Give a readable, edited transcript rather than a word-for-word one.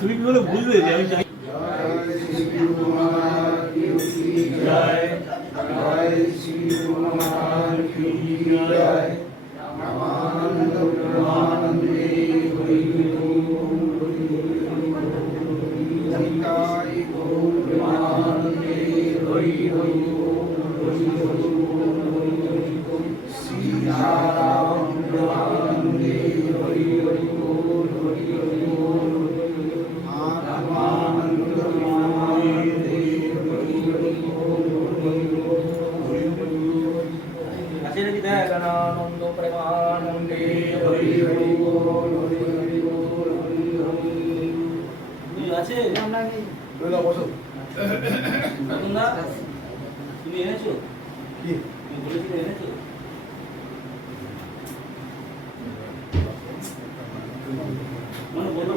তুমি কি করে বুঝলে যে আমি চাই জয় জয় শ্রী হনুমান কি জয় রামানন্দ প্রেমানন্দে হরি নিতাই গৌর প্রেমানন্দে হরি হরি শ্রী রাম প্রেমানন্দে হরি হরি হরি হরি আনন্দ প্রেমানন্দে হরি হরি আছে তুমি এনেছো কি বলেছিলে এনেছো মানে বলো